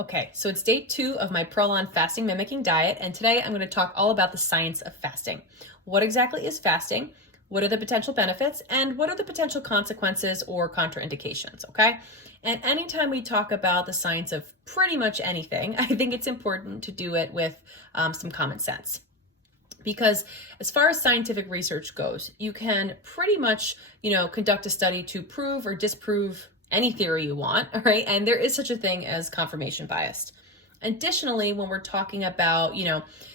Okay, so it's day 2 of my Prolon fasting mimicking diet, and today I'm going to talk all about the science of fasting. What exactly is fasting? What are the potential benefits? And what are the potential consequences or contraindications? Okay, and anytime we talk about the science of pretty much anything, I think it's important to do it with some common sense. Because as far as scientific research goes, you can pretty much, conduct a study to prove or disprove any theory you want, all right? And there is such a thing as confirmation bias. Additionally, when we're talking about,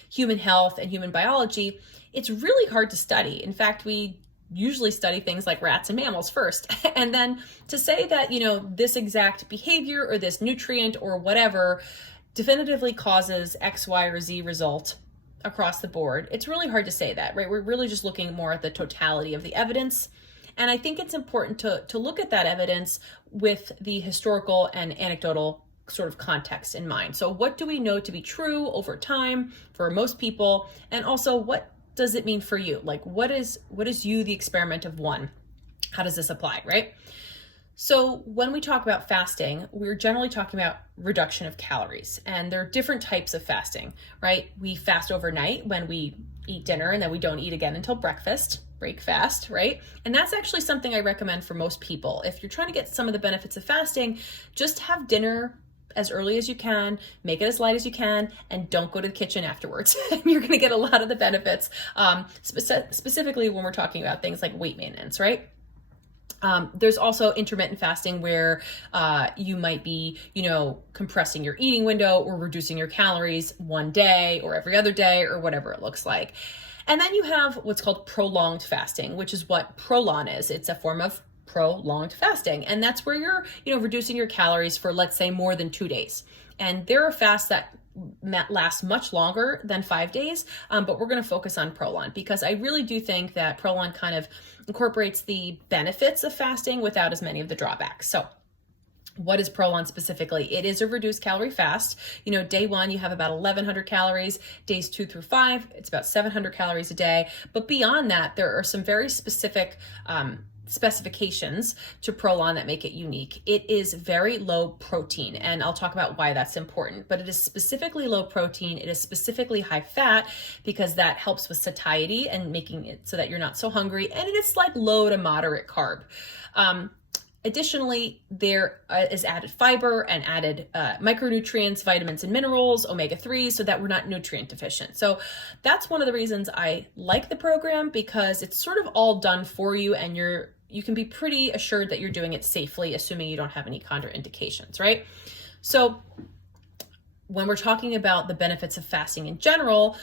human health and human biology, it's really hard to study. In fact, we usually study things like rats and mammals first. And then to say that, this exact behavior or this nutrient or whatever definitively causes X, Y, or Z result across the board, it's really hard to say that, right? We're really just looking more at the totality of the evidence. And I think it's important to look at that evidence with the historical and anecdotal sort of context in mind. So what do we know to be true over time for most people? And also, what does it mean for you? Like, what is you, the experiment of one? How does this apply, right? So when we talk about fasting, we're generally talking about reduction of calories. And there are different types of fasting, right? We fast overnight when we eat dinner and then we don't eat again until breakfast, break fast, right? And that's actually something I recommend for most people. If you're trying to get some of the benefits of fasting, just have dinner as early as you can, make it as light as you can, and don't go to the kitchen afterwards. You're gonna get a lot of the benefits, specifically when we're talking about things like weight maintenance, right? There's also intermittent fasting where you might be, compressing your eating window or reducing your calories one day or every other day or whatever it looks like. And then you have what's called prolonged fasting, which is what Prolon is. It's a form of prolonged fasting. And that's where you're, reducing your calories for, let's say, more than 2 days. And there are fasts that last much longer than 5 days, but we're going to focus on Prolon because I really do think that Prolon kind of incorporates the benefits of fasting without as many of the drawbacks. So what is Prolon specifically? It is a reduced calorie fast. Day 1, you have about 1,100 calories. Days 2 through 5, it's about 700 calories a day. But beyond that, there are some very specific specifications to Prolon that make it unique. It is very low protein, and I'll talk about why that's important, but it is specifically low protein. It is specifically high fat because that helps with satiety and making it so that you're not so hungry, and it is like low to moderate carb. Additionally, there is added fiber and added micronutrients, vitamins and minerals, omega-3s, so that we're not nutrient deficient. So that's one of the reasons I like the program, because it's sort of all done for you and you can be pretty assured that you're doing it safely, assuming you don't have any contraindications, right? So when we're talking about the benefits of fasting in general,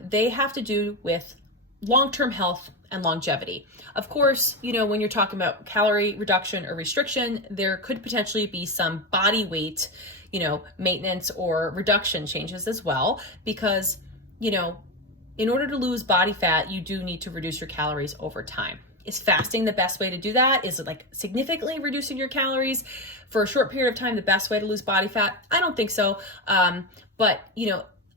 they have to do with long-term health and longevity. Of course, when you're talking about calorie reduction or restriction, there could potentially be some body weight, maintenance or reduction changes as well, because, in order to lose body fat, you do need to reduce your calories over time. Is fasting the best way to do that? Is it like significantly reducing your calories for a short period of time the best way to lose body fat? I don't think so. But,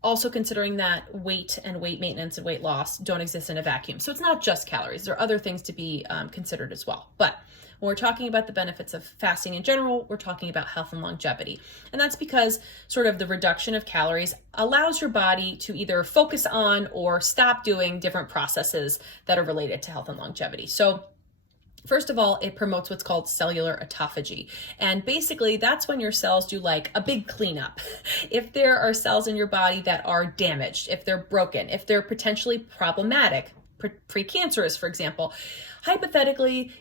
also considering that weight and weight maintenance and weight loss don't exist in a vacuum. So it's not just calories. There are other things to be considered as well. But when we're talking about the benefits of fasting in general, we're talking about health and longevity. And that's because sort of the reduction of calories allows your body to either focus on or stop doing different processes that are related to health and longevity. So first of all, it promotes what's called cellular autophagy. And basically, that's when your cells do like a big cleanup. If there are cells in your body that are damaged, if they're broken, if they're potentially problematic, precancerous, for example, hypothetically,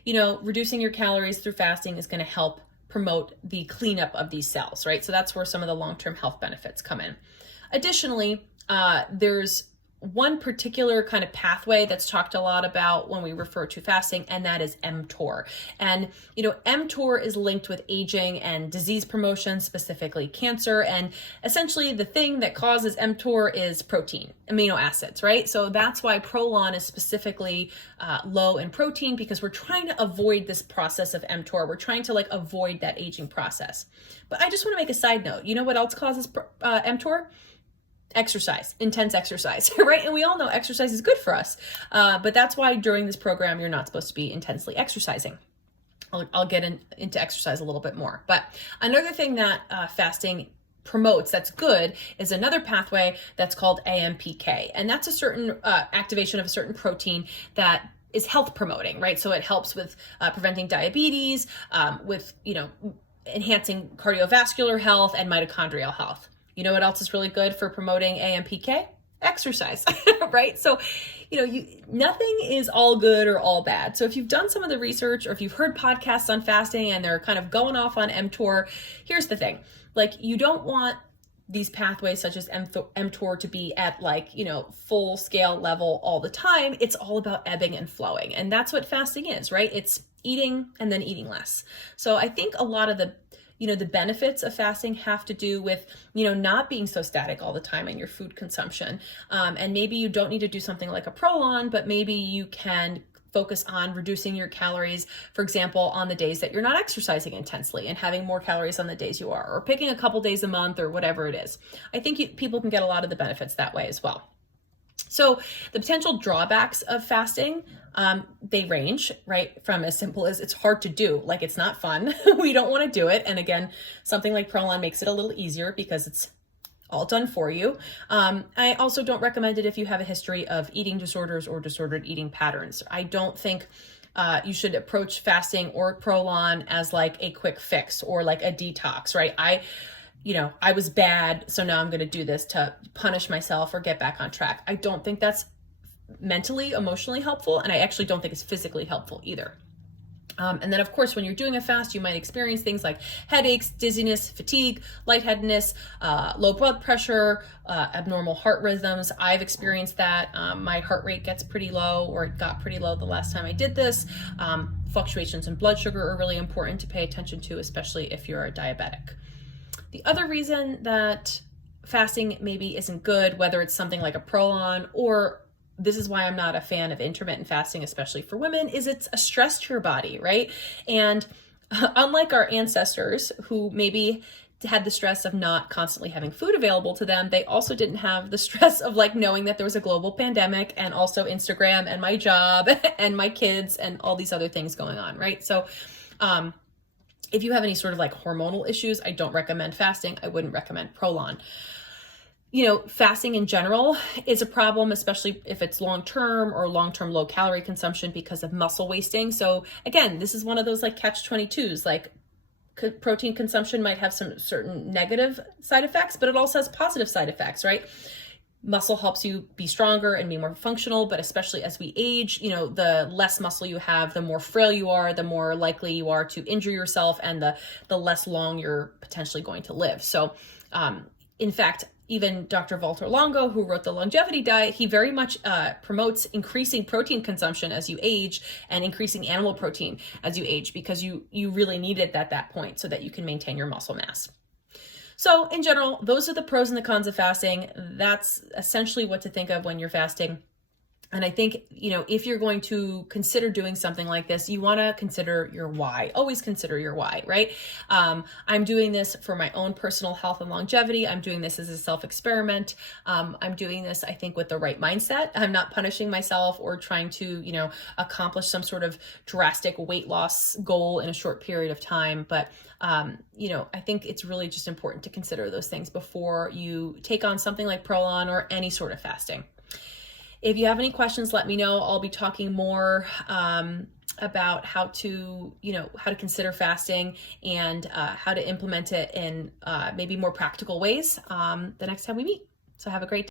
reducing your calories through fasting is going to help promote the cleanup of these cells, right? So that's where some of the long-term health benefits come in. Additionally, there's one particular kind of pathway that's talked a lot about when we refer to fasting, and that is mTOR. And, mTOR is linked with aging and disease promotion, specifically cancer. And essentially the thing that causes mTOR is protein, amino acids, right? So that's why Prolon is specifically low in protein, because we're trying to avoid this process of mTOR. We're trying to avoid that aging process. But I just want to make a side note. You know what else causes mTOR? Exercise, intense exercise, right? And we all know exercise is good for us, but that's why during this program, you're not supposed to be intensely exercising. I'll get into exercise a little bit more. But another thing that fasting promotes, that's good, is another pathway that's called AMPK. And that's a certain activation of a certain protein that is health promoting, right? So it helps with preventing diabetes, with, enhancing cardiovascular health and mitochondrial health. You know what else is really good for promoting AMPK? Exercise, right? So, nothing is all good or all bad. So if you've done some of the research or if you've heard podcasts on fasting and they're kind of going off on mTOR, here's the thing. Like, you don't want these pathways such as mTOR to be at full scale level all the time. It's all about ebbing and flowing. And that's what fasting is, right? It's eating and then eating less. So I think a lot of the benefits of fasting have to do with, not being so static all the time in your food consumption. And maybe you don't need to do something like a Prolon, but maybe you can focus on reducing your calories, for example, on the days that you're not exercising intensely and having more calories on the days you are, or picking a couple days a month or whatever it is. I think people can get a lot of the benefits that way as well. So the potential drawbacks of fasting, they range, right? From as simple as it's hard to do, like it's not fun. We don't want to do it. And again, something like Prolon makes it a little easier because it's all done for you. I also don't recommend it if you have a history of eating disorders or disordered eating patterns. I don't think you should approach fasting or Prolon as like a quick fix or like a detox, right? I was bad, so now I'm going to do this to punish myself or get back on track. I don't think that's mentally, emotionally helpful, and I actually don't think it's physically helpful either. And then, of course, when you're doing a fast, you might experience things like headaches, dizziness, fatigue, lightheadedness, low blood pressure, abnormal heart rhythms. I've experienced that. My heart rate gets pretty low, or it got pretty low the last time I did this. Fluctuations in blood sugar are really important to pay attention to, especially if you're a diabetic. The other reason that fasting maybe isn't good, whether it's something like a Prolon, or this is why I'm not a fan of intermittent fasting, especially for women, is it's a stress to your body, right? And unlike our ancestors who maybe had the stress of not constantly having food available to them, they also didn't have the stress of knowing that there was a global pandemic and also Instagram and my job and my kids and all these other things going on, right? So, if you have any sort of hormonal issues, I don't recommend fasting. I wouldn't recommend Prolon. Fasting in general is a problem, especially if it's long-term or long-term low calorie consumption because of muscle wasting. So again, this is one of those catch-22s, protein consumption might have some certain negative side effects, but it also has positive side effects, right? Muscle helps you be stronger and be more functional, but especially as we age, the less muscle you have, the more frail you are, the more likely you are to injure yourself, and the less long you're potentially going to live. So, in fact, even Dr. Valter Longo, who wrote the longevity diet, he very much promotes increasing protein consumption as you age and increasing animal protein as you age, because you really need it at that point so that you can maintain your muscle mass. So in general, those are the pros and the cons of fasting. That's essentially what to think of when you're fasting. And I think, if you're going to consider doing something like this, you want to consider your why. Always consider your why, right? I'm doing this for my own personal health and longevity. I'm doing this as a self-experiment. I'm doing this, I think, with the right mindset. I'm not punishing myself or trying to, accomplish some sort of drastic weight loss goal in a short period of time. But, I think it's really just important to consider those things before you take on something like Prolon or any sort of fasting. If you have any questions, let me know. I'll be talking more about how to consider fasting and how to implement it in maybe more practical ways the next time we meet. So have a great day.